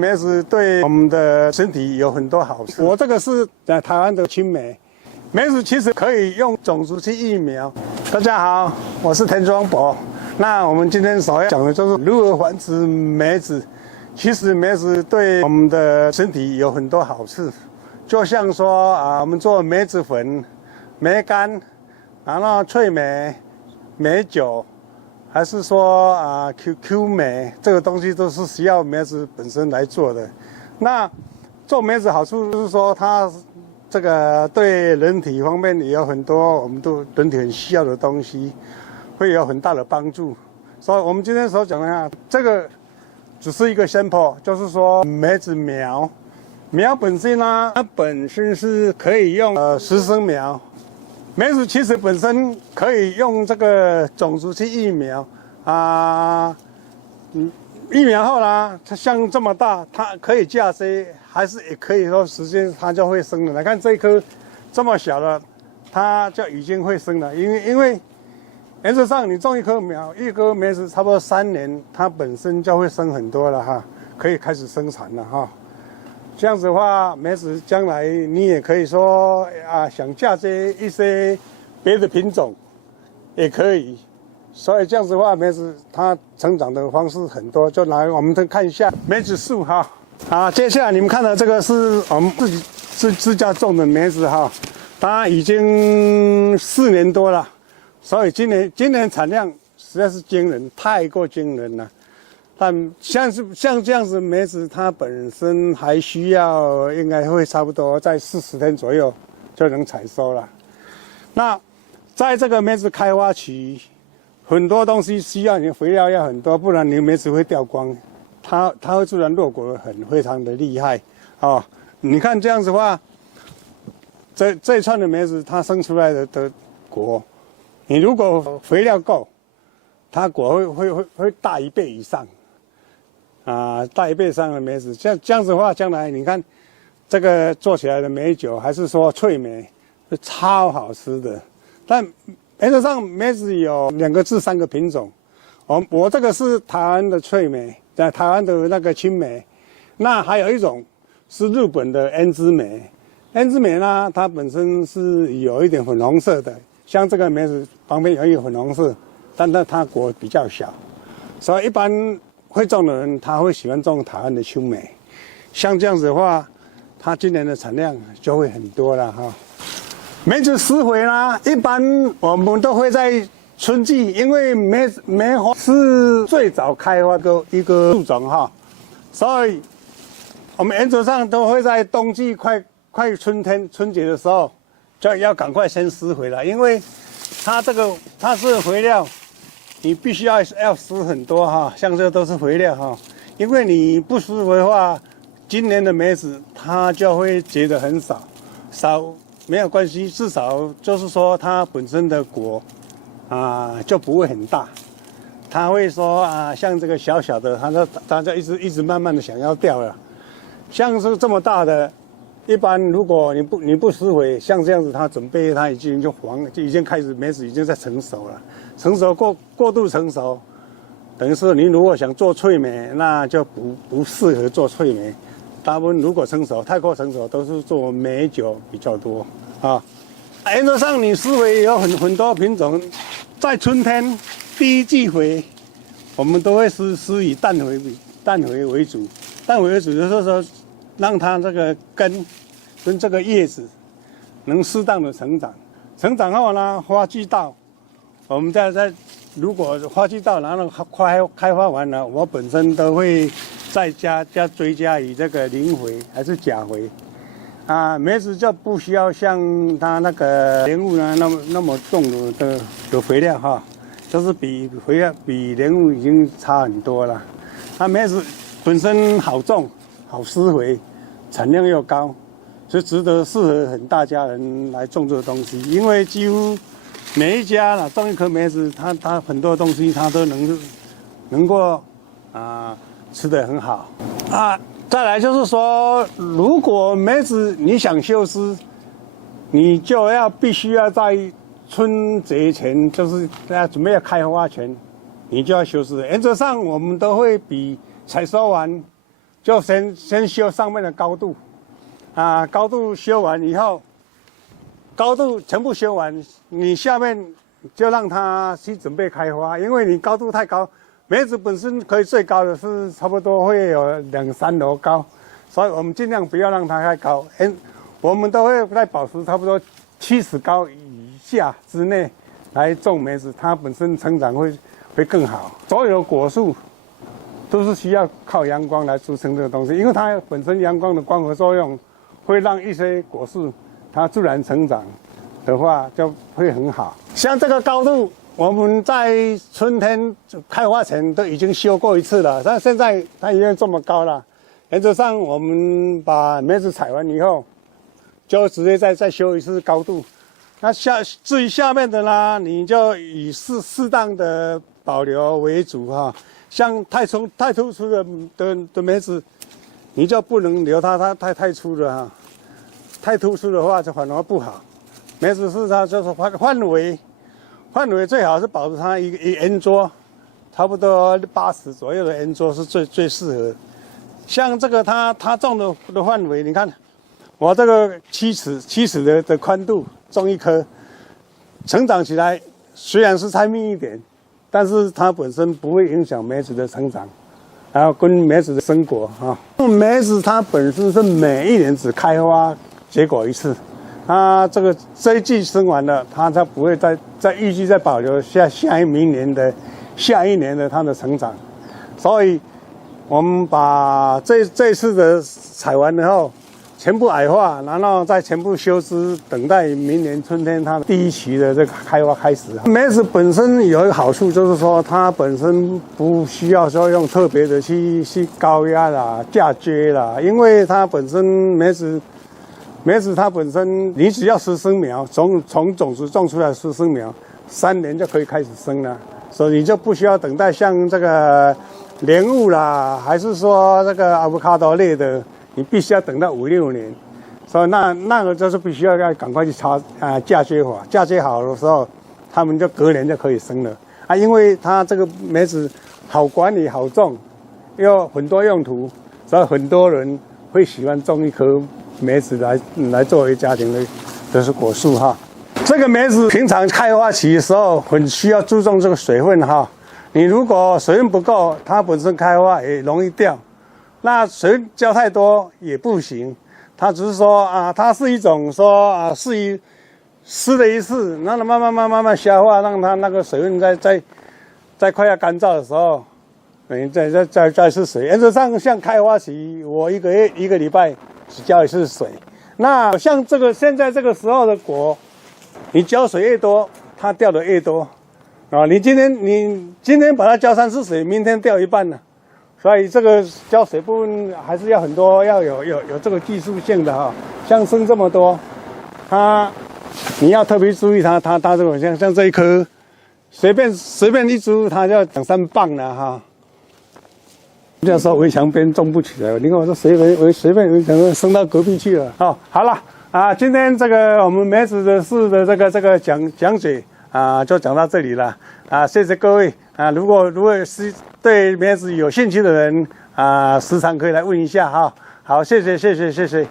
梅子对我们的身体有很多好处。我这个是在台湾的青梅，梅子其实可以用种子去育苗。大家好，我是田庄博。那我们今天所要讲的就是如何繁殖梅子。其实梅子对我们的身体有很多好处，就像说我们做梅子粉、梅干，然后脆梅、梅酒。 还是说QQ 梅这个东西都是需要梅子本身来做的。那做梅子好处就是说，它这个对人体方面也有很多我们都人体很需要的东西，会有很大的帮助。所以我们今天所讲的这个只是一个 sample， 就是说梅子苗本身呢，它本身是可以用实生苗。 梅子其实本身可以用这个种子去育苗育苗后呢，它像这么大，它可以嫁接，还是也可以说时间它就会生了。来看这一颗这么小的，它就已经会生了，因为原则上你种一棵梅子差不多3年，它本身就会生很多了哈，可以开始生产了哈。 这样子的话，梅子将来你也可以说想嫁接一些别的品种，也可以。所以这样子的话，梅子它成长的方式很多。就来我们再看一下梅子树哈。接下来你们看到这个是我们自家种的梅子哈，它已经4年多了，所以今年产量实在是惊人，太过惊人了。 但像这样子梅子，它本身还需要应该会差不多在40天左右就能采收了。那在这个梅子开花期，很多东西需要你肥料要很多，不然你梅子会掉光，它会自然落果非常的厉害哦。你看这样子的话，这一串的梅子它生出来的果，你如果肥料够，它果会大1倍以上。 大1倍以上的梅子，这样子的话，将来你看这个做起来的梅酒，还是说脆梅，是超好吃的。但原则上梅子有2个至3个品种，我这个是台湾的脆梅，在台湾的那个青梅，那还有一种是日本的胭脂梅。胭脂梅呢，它本身是有一点粉红色的，像这个梅子旁边有一个粉红色，但它果比较小，所以一般。 会种的人，他会喜欢种台湾的青梅，像这样子的话，它今年的产量就会很多了哈。梅子施肥啦，一般我们都会在春季，因为梅花是最早开花的一个树种哈，所以我们原则上都会在冬季快春节的时候，就要赶快先施肥了，因为它是肥料。 你必须要施很多哈，像这都是肥料哈，因为你不施肥的话，今年的梅子它就会结得很少没有关系，至少就是说它本身的果就不会很大，它会说像这个小小的，它就一直慢慢的想要掉了，像是这么大的，一般如果你不施肥，像这样子它准备它已经开始梅子已经在成熟了。 成熟过度成熟，等于是你如果想做脆梅，那就不适合做脆梅。大部分如果太过成熟，都是做梅酒比较多啊。原则上，你施肥有很多品种，在春天第一季肥，我们都会施以氮肥为主。氮肥为主就是说，让它这个根跟这个叶子能适当的成长。成长后呢，花季到。 我们如果花期到，然后开花完了，我本身都会再追加以这个磷肥还是钾肥，梅子就不需要像它那个莲雾呢那么重的肥料哈，就是比莲雾已经差很多了。梅子本身好种、好施肥，产量又高，所以适合很大家人来种这个东西，因为几乎。 每一家呢种一颗梅子，它很多东西它都能够吃得很好再来就是说，如果梅子你想修枝，你就必须要在春节前，就是准备要开花前，你就要修枝。原则上我们都会比采收完就先修上面的高度，高度修完以后，高度全部修完，你下面就让它去准备开花，因为你高度太高，梅子本身可以最高的是差不多会有2、3楼高，所以我们尽量不要让它太高，我们都会在保持差不多70高以下之内来种梅子，它本身成长会更好。所有的果树都是需要靠阳光来支撑这个东西，因为它本身阳光的光合作用会让一些果树它自然成长的话就会很好。像这个高度，我们在春天开花前都已经修过一次了，但现在它已经这么高了。原则上，我们把梅子采完以后，就直接再修一次高度。那至于下面的呢，你就以适当的保留为主哈。像太突出的梅子，你就不能留它太粗了哈。太突出的话就反而不好。梅子是它就是范围最好是保持它一圆桌，差不多80左右的圆桌是最适合。像这个它种的范围，你看。我这个7尺的宽度种一棵，成长起来虽然是太密一点，但是它本身不会影响梅子的成长，还有跟梅子的生果啊。梅子它本身是每一年只开花结果一次，它这一季生完了，它不会再预计再保留下一年的它的成长，所以我们把这次的采完以后。全部矮化，然后再全部修枝，等待明年春天它第一期的这个开花开始。梅子本身有一个好处，就是说它本身不需要说用特别的去高压啦、嫁接啦，因为它本身梅子它本身你只要10生苗，从种子种出来10生苗，3年就可以开始生了，所以你就不需要等待像这个莲雾啦，还是说这个阿布卡多类的。你必须要等到5、6年，所以那个就是必须要赶快去嫁接法，嫁接好的时候，他们就隔年就可以生了啊。因为它这个梅子好管理、好种，又很多用途，所以很多人会喜欢种一棵梅子来作为家庭的果树哈。这个梅子平常开花期的时候，很需要注重这个水分哈。你如果水分不够，它本身开花也容易掉。那水浇太多也不行，它只是说它是一种说适宜施了一次，让它慢慢消化，让它那个水分在快要干燥的时候，你再施水。原则上像开花期，我一个礼拜只浇一次水。那像现在这个时候的果，你浇水越多，它掉的越多啊。你今天把它浇3次水，明天掉一半了。所以这个浇水部分还是要很多，要有这个技术性的哈。像生这么多，你要特别注意它这种像这一颗，随便一株它就要2、3磅了哈。这样说围墙边种不起来，另外我说随便围墙升到隔壁去了。好了今天这个我们梅子的事的这个讲解就讲到这里了谢谢各位如果是对梅子有兴趣的人时常可以来问一下哈。好，谢谢。